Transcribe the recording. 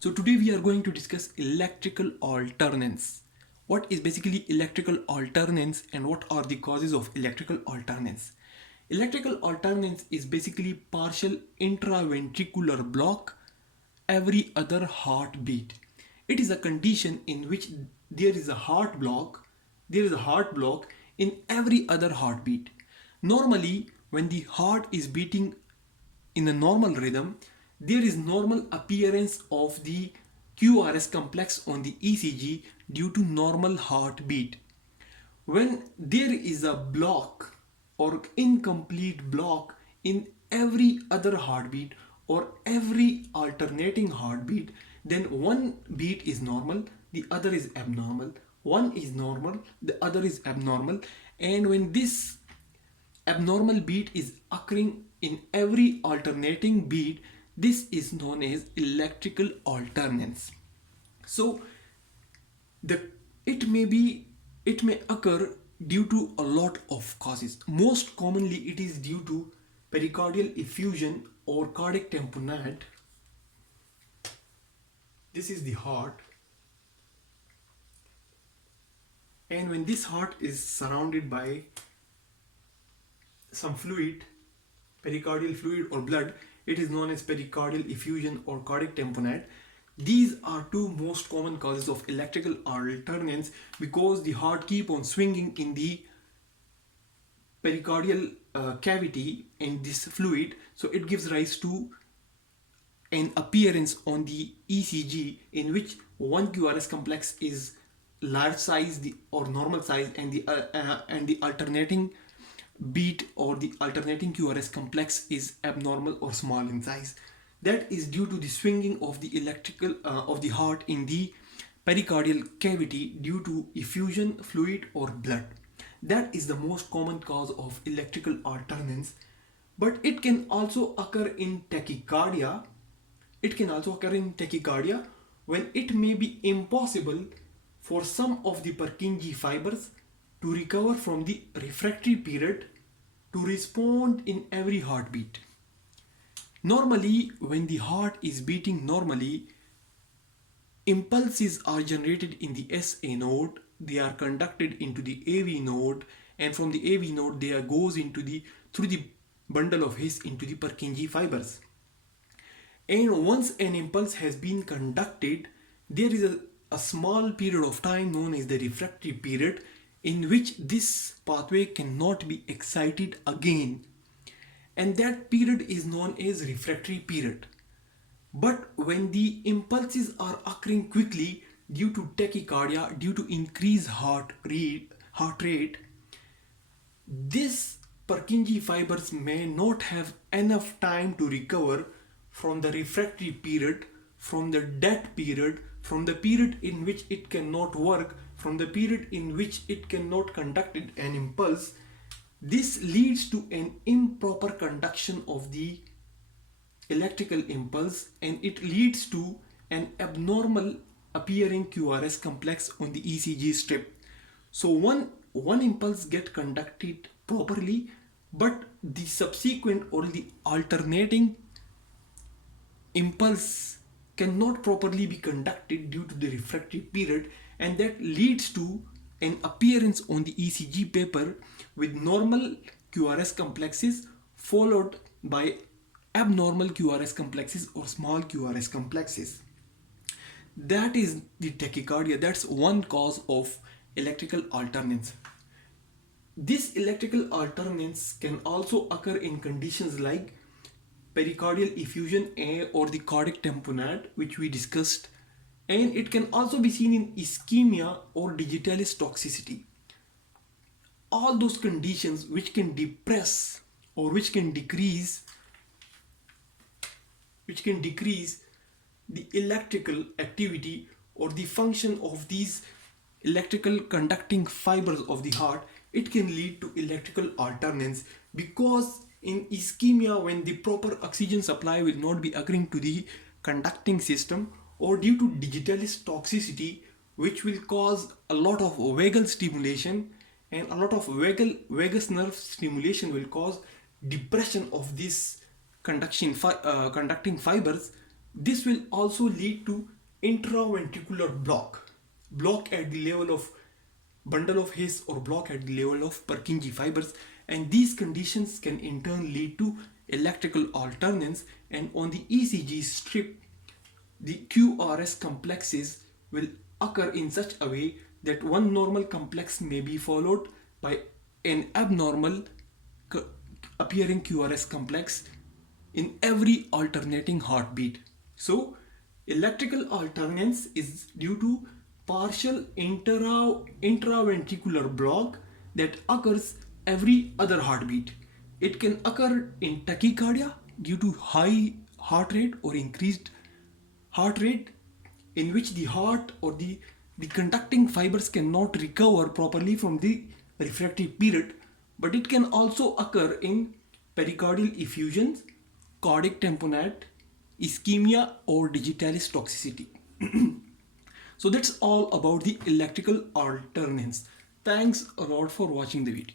So today we are going to discuss electrical alternans. What is basically electrical alternans and what are the causes of electrical alternans? Electrical alternans is basically partial intraventricular block every other heartbeat. It is a condition in which there is a heart block in every other heartbeat. Normally, when the heart is beating in a normal rhythm, there is normal appearance of the QRS complex on the ECG due to normal heartbeat. When there is a block or incomplete block in every other heartbeat or every alternating heartbeat, then one beat is normal, the other is abnormal. One is normal, the other is abnormal. And when this abnormal beat is occurring in every alternating beat, this is known as electrical alternance. So the it may be it may occur due to a lot of causes. Most commonly it is due to pericardial effusion or cardiac tamponade. This is the heart, and when this heart is surrounded by some fluid, pericardial fluid or blood, it is known as pericardial effusion or cardiac tamponade. These are two most common causes of electrical alternance because the heart keep on swinging in the pericardial cavity and this fluid, so it gives rise to an appearance on the ECG in which one QRS complex is large size or normal size, and the alternating beat or the alternating QRS complex is abnormal or small in size. That is due to the swinging of the electrical of the heart in the pericardial cavity due to effusion, fluid or blood. That is the most common cause of electrical alternance. But it can also occur in tachycardia. When it may be impossible for some of the Purkinje fibers to recover from the refractory period to respond in every heartbeat. Normally, when the heart is beating normally, impulses are generated in the SA node, they are conducted into the AV node, and from the AV node they goes into the through the bundle of His into the Purkinje fibers. And once an impulse has been conducted, there is a small period of time known as the refractory period in which this pathway cannot be excited again, and that period is known as refractory period. But when the impulses are occurring quickly due to tachycardia, due to increased heart rate, this Purkinje fibers may not have enough time to recover from the refractory period, from the dead period, from the period in which it cannot work, from the period in which it cannot conduct an impulse. This leads to an improper conduction of the electrical impulse, and it leads to an abnormal appearing QRS complex on the ECG strip. So one impulse get conducted properly, but the subsequent or the alternating impulse cannot properly be conducted due to the refractory period, and that leads to an appearance on the ECG paper with normal QRS complexes followed by abnormal QRS complexes or small QRS complexes. That is the tachycardia. That's one cause of electrical alternance. This electrical alternance can also occur in conditions like pericardial effusion or the cardiac tamponade, which we discussed, and it can also be seen in ischemia or digitalis toxicity. All those conditions which can depress or which can decrease the electrical activity or the function of these electrical conducting fibers of the heart, it can lead to electrical alternance, because in ischemia, when the proper oxygen supply will not be occurring to the conducting system, or due to digitalis toxicity, which will cause a lot of vagal stimulation, and a lot of vagus nerve stimulation will cause depression of these conducting fibers, This will also lead to intraventricular block at the level of bundle of His or block at the level of Purkinje fibers, and these conditions can in turn lead to electrical alternance. And on the ECG strip, the QRS complexes will occur in such a way that one normal complex may be followed by an abnormal appearing QRS complex in every alternating heartbeat. So, electrical alternance is due to partial intraventricular block that occurs every other heartbeat. It can occur in tachycardia due to high heart rate or increased heart rate, in which the heart or the conducting fibers cannot recover properly from the refractive period, but it can also occur in pericardial effusions, cardiac tamponade, ischemia, or digitalis toxicity. So that's all about the electrical alternance. Thanks a lot for watching the video.